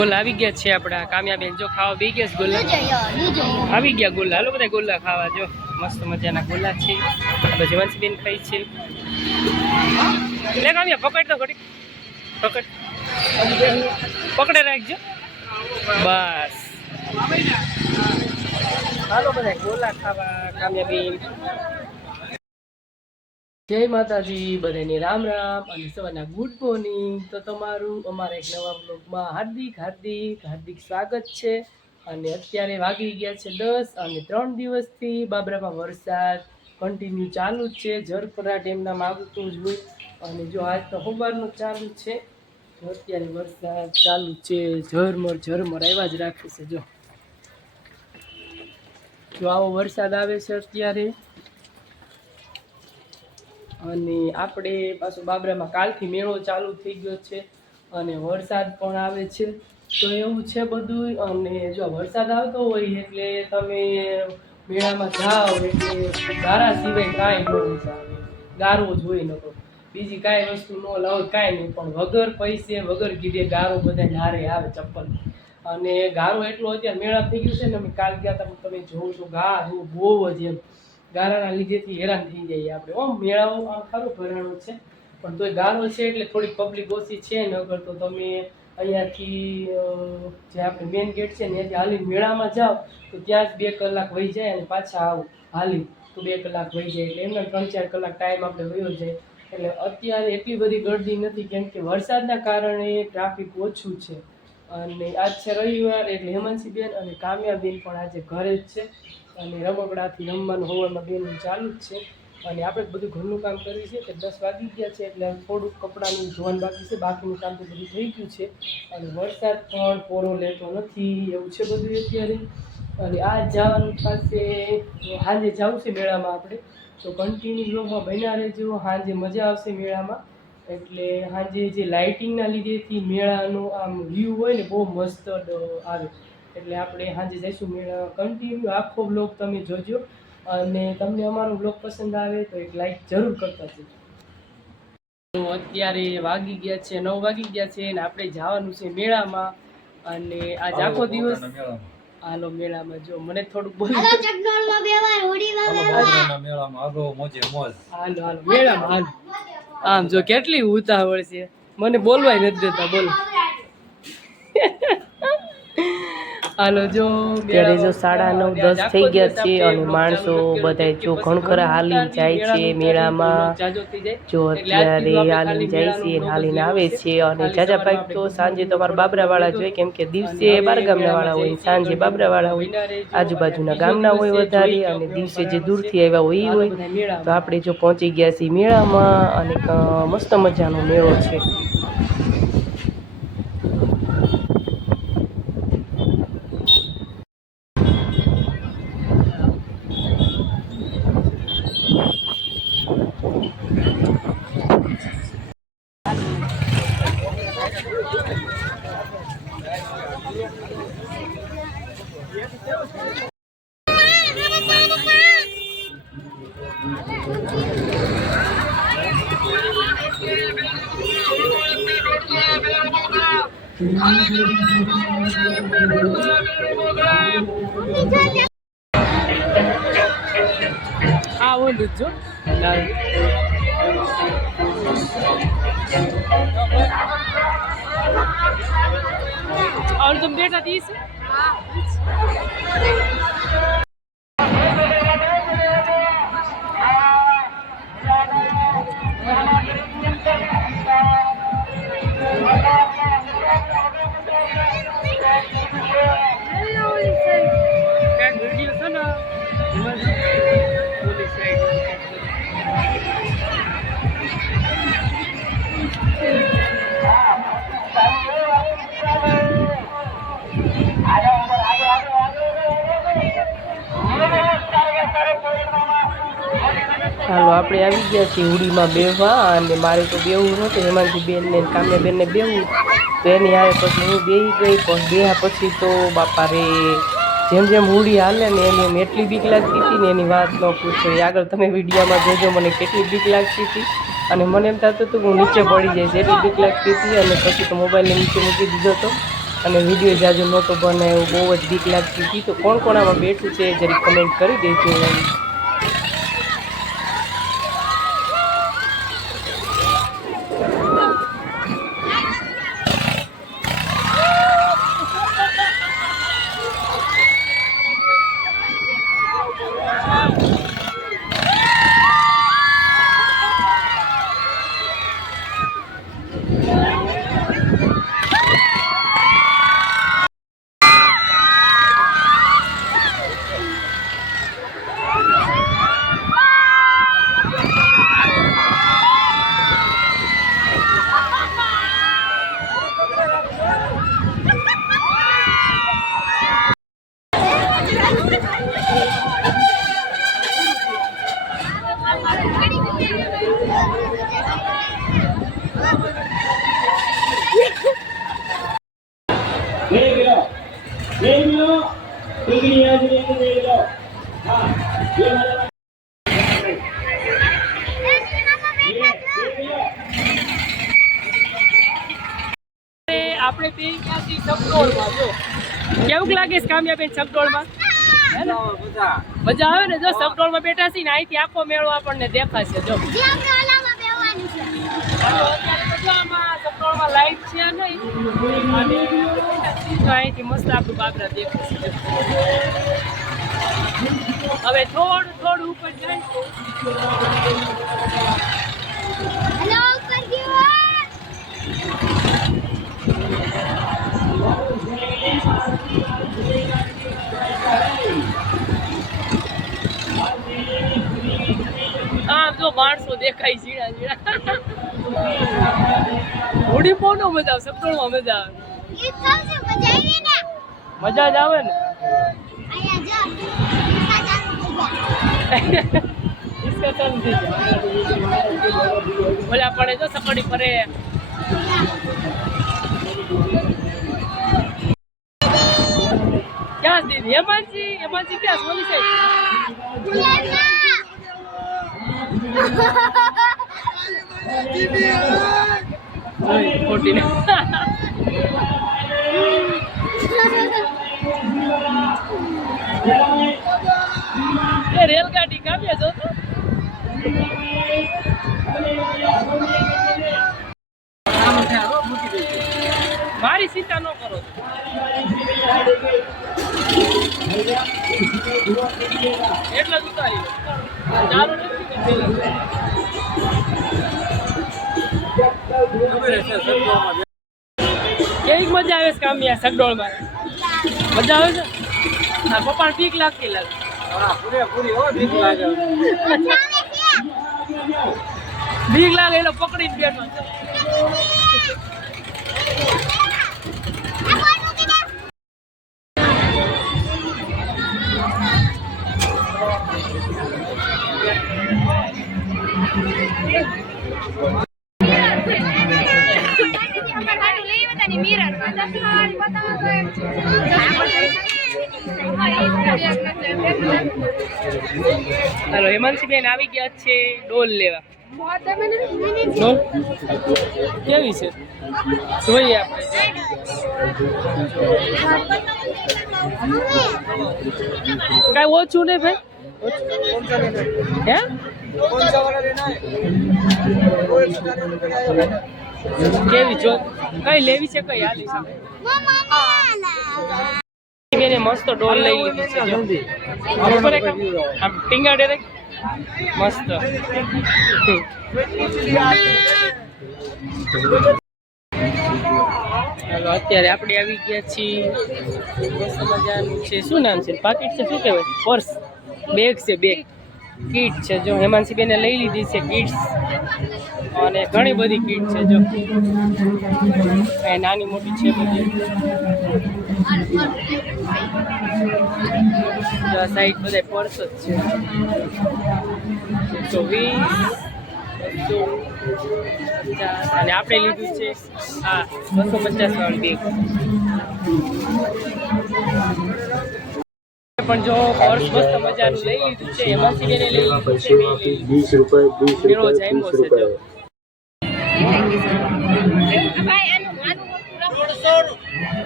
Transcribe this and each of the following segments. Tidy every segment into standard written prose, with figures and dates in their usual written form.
ગોલા આવી ગયા છે આપણા કામ્યાબેન જો ખાવા બેસી ગયા છે ગોલા આવી ગયા ગોલા હાલો બધા ગોલા ખાવા જો મસ્ત મજાના ગોલા છે આપણે જીવનસીબેન ખાઈ છે લે કામ્યા પકડ તો ઘડી પકડે રાખજો બસ હાલો બધા ગોલા ખાવા કામ્યાબેન જય માતાજી બધાને રામ રામ અને સવારના ગુડ મોર્નિંગ તો તમારું અમારા એક નવા બ્લોગમાં હાર્દિક સ્વાગત છે અને અત્યારે વાગી ગયા છે 10 અને 3 દિવસથી બાબરામાં વરસાદ કન્ટિન્યુ ચાલુ જ છે ઝરપરા ડેમના આવતું જ હોય અને જો આજ તો સવારનું ચાલુ છે તો અત્યારે વરસાદ ચાલુ છે ઝરમર આવ્યા જ રાખે છે જો આવો વરસાદ આવે છે અત્યારે અને આપણે પાછું બાબરામાં કાલથી મેળો ચાલુ થઈ ગયો છે અને વરસાદ પણ આવે છે તો એવું છે બધું અને જો વરસાદ આવતો હોય એટલે તમે મેળામાં જાઓ એટલે ગારા સિવાય કાંઈ ન મજા આવે ગારો જ હોય નતો બીજી કાંઈ વસ્તુ ન લાવો કાંઈ નહીં પણ વગર પૈસે વગર કીધે ગારો બધા નારે આવે ચપ્પલ અને ગારો એટલો અત્યારે મેળા થઈ ગયું છે ને અમે કાલ ગયા હતા તમે જોવો છો ગારો બહુ જ એમ ગારાના લીધેથી હેરાન થઈ જઈએ આપણે મેળાઓ આમ ખરું ભરાણો છે પણ તોય ગારો છે એટલે થોડીક પબ્લિક ઓછી છે નગર તો તમે અહીંયાથી જે આપણે મેઇન ગેટ છે ને ત્યાંથી હાલી મેળામાં જાઓ તો ત્યાં જ 2 કલાક વહી જાય અને પાછા આવો હાલી તો 2 કલાક વહી જાય એટલે એમને 3-4 કલાક ટાઈમ આપણે વયો જાય એટલે અત્યારે એટલી બધી ગળદી નથી કેમ કે વરસાદના કારણે ટ્રાફિક ઓછું છે અને આજ છે રવિવાર એટલે હેમાંશીબેન અને કામ્યાબેન પણ આજે ઘરે જ છે અને રમકડાથી રમવાનું હોવામાં બેનું ચાલુ જ છે અને આપણે બધું ઘરનું કામ કરીએ છીએ કે 10 વાગી ગયા છે એટલે થોડુંક કપડાનું ધોવાનું બાકી છે બાકીનું કામ તો બધું થઈ ગયું છે અને વરસાદ પણ પોરો લેતો નથી એવું છે બધું અત્યારે અને આ જવાનું થશે સાંજે જવું છે મેળામાં આપણે તો કન્ટિન્યુ બ્લોગમાં બન્યા રહેજો સાંજે મજા આવશે મેળામાં એટલે સાંજે જે લાઇટિંગના લીધેથી મેળાનો આમ વ્યૂ હોય ને બહુ મસ્ત આવે એટલે આપણે સાંજે જઈશું મેળા કન્ટિન્યુ આખો બ્લોગ તમે જોજો અને તમને અમારો બ્લોગ પસંદ આવે તો એક લાઈક જરૂર કરતા જજો તો અત્યારે વાગી ગયા છે 9 વાગી ગયા છે અને આપણે જવાનું છે મેળામાં અને આજ આખો દિવસ હાલો મેળામાં જો મને થોડુંક બોલી હાલો મેળામાં હાલો આમ જો કેટલી ઉતાવળ છે મને બોલવાય નથી દેતા બોલો હાલો જો ત્યારે જો 9:30-10 થઈ ગયા છે અને માણસો બધા જો ઘણખરા હાલી જાય છે મેળામાં જો અત્યારે હાલી જાય છે હાલીને આવે છે અને જાજા ભાઈ તો સાંજે તો અમારા બાબરાવાળા જોઈએ કેમ કે દિવસે બાર ગામના વાળા હોય સાંજે બાબરાવાળા હોય આજુબાજુના ગામના હોય વધારે અને દિવસે જે દૂરથી આવ્યા હોય એ હોય તો આપણે જો પહોંચી ગયા છીએ મેળામાં અને મસ્ત મજાનો મેળો છે આ ઓલું જો और तुम बेटा 30 ચાલો આપણે આવી ગયા છીએ હુડીમાં બેહવા અને મારે તો બેવું નહોતું હેમાંશીબેનને કામ્યાબેનને બેવું તો એની આવે પછી હું બેસી ગઈ પણ બેહા પછી તો બાપા રે જેમ જેમ હુડી હાલે ને એની એમ એટલી બીક લાગતી હતી ને એની વાત ન પૂછો આગળ તમે વિડીયોમાં જોજો મને કેટલી બીક લાગતી હતી અને મને એમ થતું હતું કે હું નીચે પડી જઈશ એટલી બીક લાગતી હતી અને પછી તો મોબાઈલને નીચે મૂકી દીધો હતો અને વિડીયો જાજો નહોતો બનાવ્યો, બહુ જ બીક લાગતી હતી. તો કોણ કોણ આમાં બેઠું છે જરી કમેન્ટ કરી દેજો. આપણે તે ક્યાંથી સગડોળમાં જો કેવું લાગે છે કામયાબેન સગડોળમાં? મજા આવે ને? જો સગડોળમાં બેઠા છીએ ને અહીંથી આખો મેળો આપણને દેખાશે. જો સગડોળમાં લાઈટ છે નહીં, અહીંથી મસ્ત આપણું બાબરા દેખાશે. હવે થોડું ઉપર જાય. આમ જો માણસો દેખાય ઝીણા ઝીણા. હોડી પોનો મજા આવે, સગડોળમાં મજા આવે. મજા જ આવે ને. બોલા પડે જો સકડી ફરે. ક્યાં દીદી? હેમાંશી ક્યાં? સોની છે ખોટી ને. એ રેલગાડી કાપ્યા જો તો. મારી ચિંતા ન કરો. એટલા જ ઉતારી ચાલુ નથી. કેવી મજા આવે છે કામિયા સગડોળમાં? મજા આવે છે? હા, પપ્પાને બીક લાગતી લાગે. બીક લાગે એટલે પકડીને બેઠો. हेलो हेमांशी बेन આવી ગયા છે ડોલ લેવા. ડોલ કેવી છે જોઈએ આપણે. કઈ ઓછું નહીં ભાઈ? હે કેવી જો કઈ લેવી છે? કઈ હાલી છે? બેને મસ્ત ડોલ લઈ લીધી છે. આમ ટીંગાડે રે મસ્ત. ચાલો અત્યારે આપણે આવી ગયા છીએ. મસ્ત મજાનું છે. શું નામ છે? પાકીટ છે? શું કહેવાય? પર્સ? બેગ છે? બેગ કીટ છે. જો હેમાંશી બેને લઈ લીધી છે કીટ્સ. અને ઘણી બધી કીટ છે. જો નાની મોટી છે બધી. સાઈડ બધા પર્સ જ છે. 120 અને આપણે લીધું છે હા 250 વાળું બેગ. પણ જો પર્સ મસ્ત મજાનું લઈ લીધું છે. હેમાંશી બેને લઈ લીધું છે. 20 રૂપિયા મેળો જામ્યો છે. જો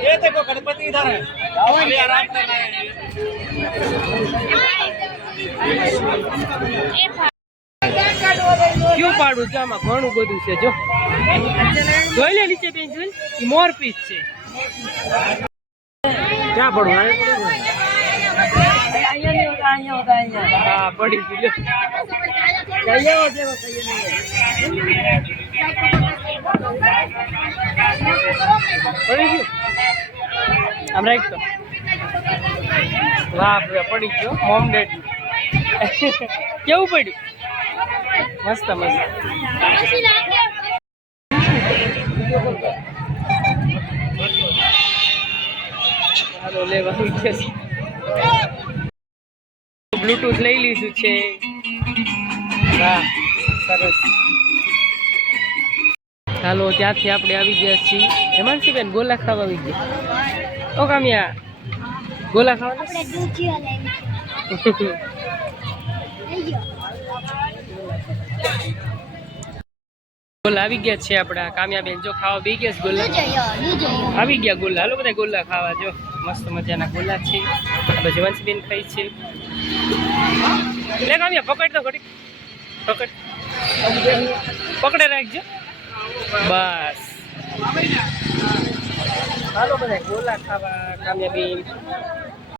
ये देखो गणपति इधर है अभी आराम करना है क्यों पाड़ू છે આમાં ઘણું બધું છે જો જોઈ લે નીચે બેન જોઈ ઈ મોરપીસ છે ક્યાં પડું હા પડી ગયું પડી ગયું આમ રાખ તો વાહ પડી ગયો મોમ ડેડ કેવું પડ્યું મસ્ત મસ્ત ચાલો લેવા બ્લૂટૂથ લઈ લીધું છે વાહ સરસ ચાલો ત્યાંથી આપણે આવી ગયા છીએ હેમાંશી બેન ગોલા ખાવા આવી ગયા ઓ કામ્યા ગોલા ખાવા ગોલા આવી ગયા છે આપણા કામ્યા બેન જો ખાવા બે ગયા ગોલા આવી ગયા ગોલા હાલો બધા ગોલા ખાવા જો મસ્ત મજાના ગોલા છે આપણે જવંશી બેન ખાઈ છે લે કામ્યા પકડ તો ઘડી પકડ પકડે રાખજો બસ હાલો બધા ગોલા ખાવા કામ્યા બેન